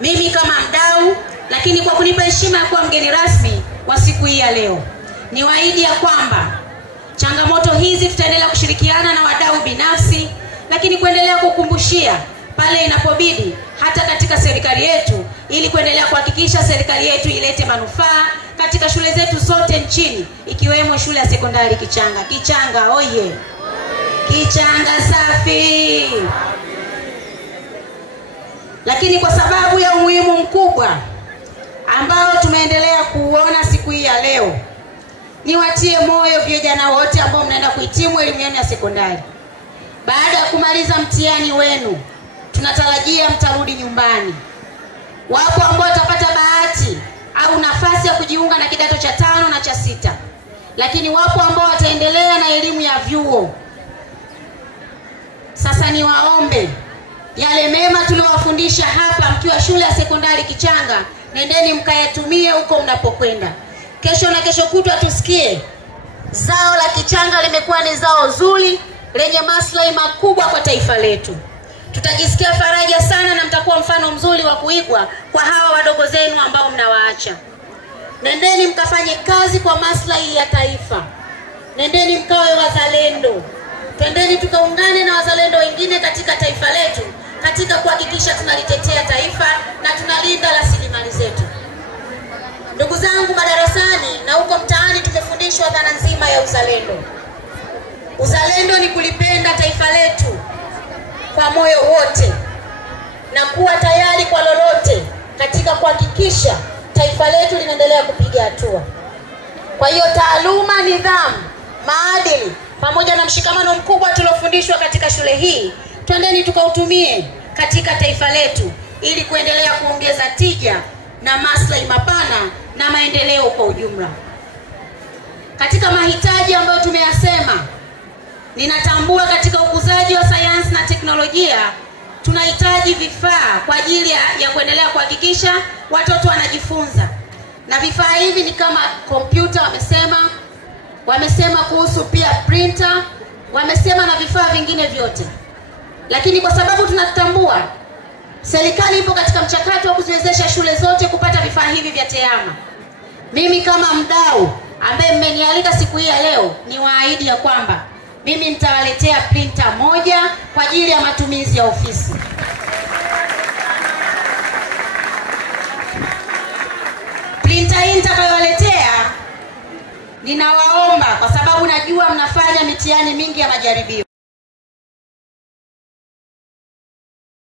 mimi kama mdau, lakini kwa kunipa heshima ya kuwa mgeni rasmi wa siku hii ya leo, niwaahidi ya kwamba changamoto hizi tutaendelea kushirikiana na wadau binafsi, lakini kuendelea kukumbushia pale inapobidi hata katika serikali yetu, ili kuendelea kuhakikisha serikali yetu ilete manufaa katika shule zetu zote nchini, ikiwemo shule ya sekondari Kichanga. Kichanga oye! Kichanga safi! Lakini kwa sababu ya umuhimu mkubwa ambao tumeendelea kuuona siku hii ya leo, niwatie moyo vijana wote ambao mnaenda kuhitimu elimu yenu ya sekondari. Baada ya kumaliza mtihani wenu, tunatarajia mtarudi nyumbani. Wapo ambao watapata bahati au nafasi ya kujiunga na kidato cha 5 na cha 6. Lakini wapo ambao wataendelea na elimu ya vyuo. Sasa niwaombe, yale mema tuliowafundisha hapa mkiwa shule ya sekondari Kichanga, nendeni mkayatumie huko mnapokwenda. Kesho na kesho kutwa tusikie zao la Kichanga limekuwa ni zao zuri lenye maslahi makubwa kwa taifa letu. Tutajisikia faraja sana na mtakuwa mfano mzuri wa kuigwa kwa hawa wadogo zenu ambao mnawaacha. Nendeni mkafanye kazi kwa maslahi ya taifa. Nendeni mkawe wazalendo. Twendeni tukaungane na wazalendo wengine katika taifa letu, katika kuhakikisha tunalitetea taifa na tunalinda rasilimali zetu. Ndugu zangu madarasani na huko mtaani, tumefundishwa dhana nzima ya uzalendo. Uzalendo ni kulipenda taifa letu kwa moyo wote na kuwa tayari kwa lolote katika kuhakikisha taifa letu linaendelea kupiga hatua. Kwa hiyo taaluma, nidhamu, maadili pamoja na mshikamano mkubwa tuliofundishwa katika shule hii, twendeni tukautumie katika taifa letu ili kuendelea kuongeza tija na maslahi mapana na maendeleo kwa ujumla. Katika mahitaji ambayo tumeyasema, ninatambua katika ukuzaji wa sayansi na teknolojia tunahitaji vifaa kwa ajili ya kuendelea kuhakikisha watoto wanajifunza. Na vifaa hivi ni kama kompyuta, wamesema kuhusu pia printer, wamesema na vifaa vingine vyote. Lakini kwa sababu tunatambua serikali ipo katika mchakato wa kuziwezesha shule zote kupata vifaa hivi vya tehama, mimi kama mdau ambaye mmenialika siku hii ya leo, niwaahidi ya kwamba mimi nitawaletea printer moja kwa ajili ya matumizi ya ofisi. Printer hii nitakayowaletea, ninawaomba kwa sababu najua mnafanya mitihani mingi ya majaribio.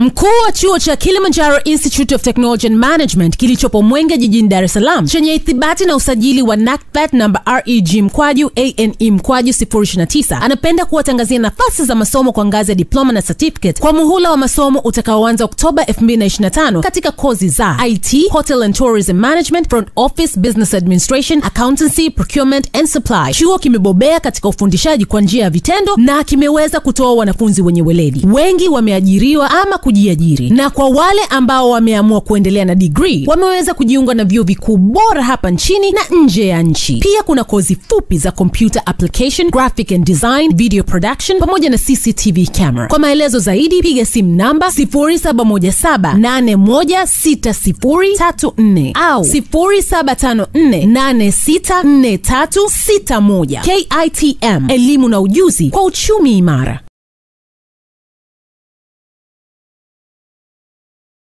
Mkuu wa chuo cha Kilimanjaro Institute of Technology and Management kilichopo Mwenge jijini Dar es Salaam, chenye ithibati na usajili wa NACTVET namba REG/ANE/029, anapenda kuwatangazia nafasi za masomo kwa ngazi ya diploma na certificate kwa muhula wa masomo utakaoanza Oktoba 2025 katika kozi za IT, Hotel and Tourism Management, Front Office, Business Administration, Accountancy, Procurement and Supply. Chuo kimebobea katika ufundishaji kwa njia ya vitendo na kimeweza kutoa wanafunzi wenye weledi. Wengi wameajiriwa ama kujiajiri, na kwa wale ambao wameamua kuendelea na degree, wameweza kujiunga na vyuo vikuu bora hapa nchini na nje ya nchi. Pia kuna kozi fupi za computer application, graphic and design, video production pamoja na CCTV camera. Kwa maelezo zaidi piga simu namba 0717816034 au 0754864361. KITM, elimu na ujuzi kwa uchumi imara.